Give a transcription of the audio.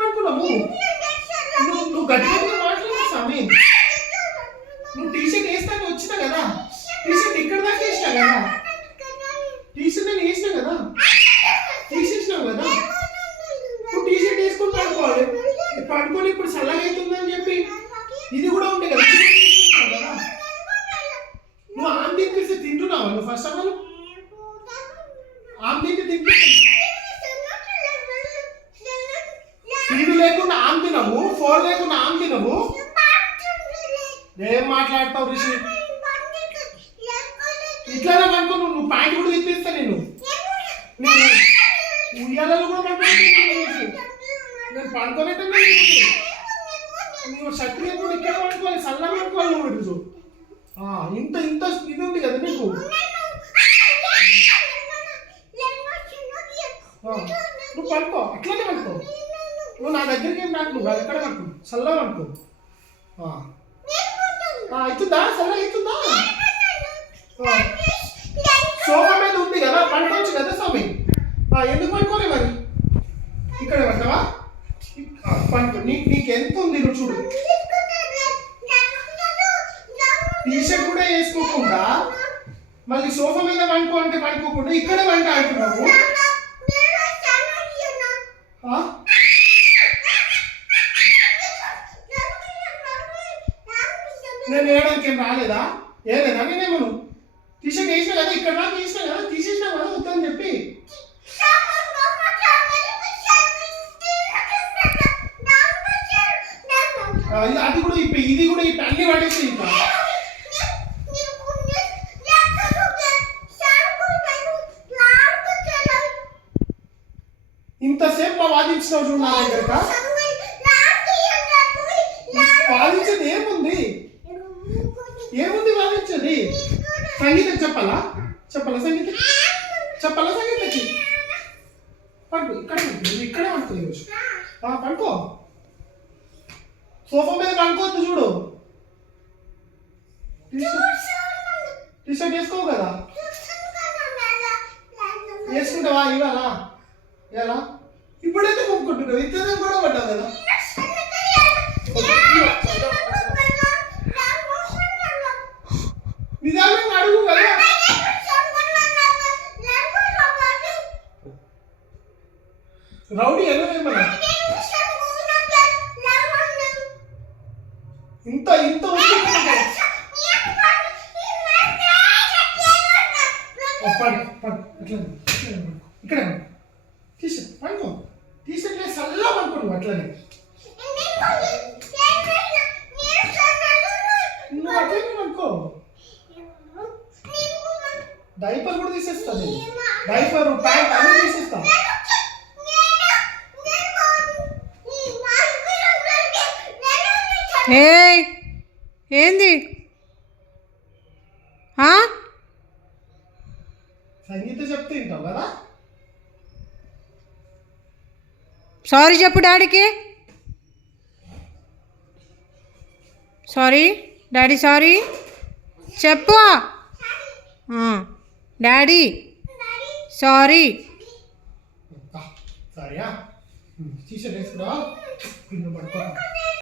పడుకున్నావు నువ్వు గట్టి గట్టిగా మాట్లాడు స్వామి. నువ్వు టీషర్ట్ వేస్తాను వచ్చినా కదా, టీషర్ట్ ఇక్కడ దాకా వేసినా కదా, టీషర్ట్ నేను వేసినా కదా, తీసేసినావు కదా. నువ్వు టీషర్ట్ వేసుకొని పడుకోవాలి, పడుకొని ఇప్పుడు చల్లగా అవుతుందని చెప్పి ఇది కూడా ఉండే కదా. నువ్వు ఆమె తినిపిస్తే తింటున్నావా నువ్వు? ఫస్ట్ ఆఫ్ ఆల్ ఆమె తినిపిస్తే టీవీ లేకుండా ఆమె తినవు, ఫోన్ లేకుండా ఆమె తినవు. ఏం మాట్లాడతావు రిషి? ఇట్లానే పడుకో, నువ్వు ప్యాంట్ కూడా తిప్పిస్తా నేను. ఉయ్యాలలో కూడా పడుకోలేదు, నేను పడుకోలేట నువ్వు షర్ట్ లేకుండా ఇక్కడ పడుకోవాలి, చల్లగా పడుకోవాలి. నువ్వు ఇటు ఇంత ఇంత ఇది ఉంది కదా నీకు. నువ్వు పడుకో, అట్లానే పడుకో. నువ్వు నా దగ్గరికి ఏం రాకు, నువ్వు ఎక్కడ పడుకో, చల్లగా పడుకో. అవుతుందా? చల్లగా అవుతుందా? సోఫా మీద ఉంది కదా, పడుకోవచ్చు కదా స్వామి. ఎందుకు పడుకోలే మరి? ఇక్కడ పడతావా? పడుకో. నీకు ఎంత ఉంది నువ్వు చూడు. టీషర్ట్ కూడా వేసుకోకుండా మళ్ళీ సోఫా మీద పడుకో అంటే పడుకోకుండా ఇక్కడే వంట ఆడుతున్నావు. నేను వేయడానికి ఏం రాలేదా? ఏలేదా నేనేమను? టీషర్ట్ వేసినా కదా, ఇక్కడ దాకా వేసినా కదా, తీసేసినా కదా వద్దని చెప్పి. అది కూడా ఇప్పి, ఇది కూడా ఇప్పి, అన్ని పడేసి ఇంకా ఇంతసేపు మా వాదించినావు చూడు నా దగ్గర. వాదించేది ఏముంది? ఏముంది వాదించేది? సంగీతం చెప్పాలా? చెప్పాలా సంగీతం? చెప్పాలా సంగీతకి? పడుకో, ఇక్కడే పడుకో ఈరోజు. పడుకో, సోఫా మీద పడుకోవద్దు చూడు. టీషర్ట్ వేసుకోవు కదా, వేసుకుంటావా? ఇవాళ ఎలా ఇప్పుడైతే కొనుక్కుంటున్నావు, ఇంతనే కూడా పడ్డావు కదా. నిదానంగా అడుగు కదా. రౌడీ ఎలా ఏమన్నా ఇంత ఇంత ఇక్కడ టీషర్ట్ పడుకో, టీషర్ట్ లేదు చల్లగా పడుకో నువ్వు. అట్లనే నువ్వు అట్లనే పడుకో. డైపర్ కూడా తీసేస్తాను, డైపర్ ప్యాంట్ అన్నీ తీసేస్తాను. ఏంది? సంగీత చెప్తే వింటావు కదా. సారీ చెప్పు డాడీకి. సారీ డాడీ, సారీ చెప్పు డాడీ, సారీ. సరేయా? టీషర్ట్ వేసుకురా, కింద పడుకో.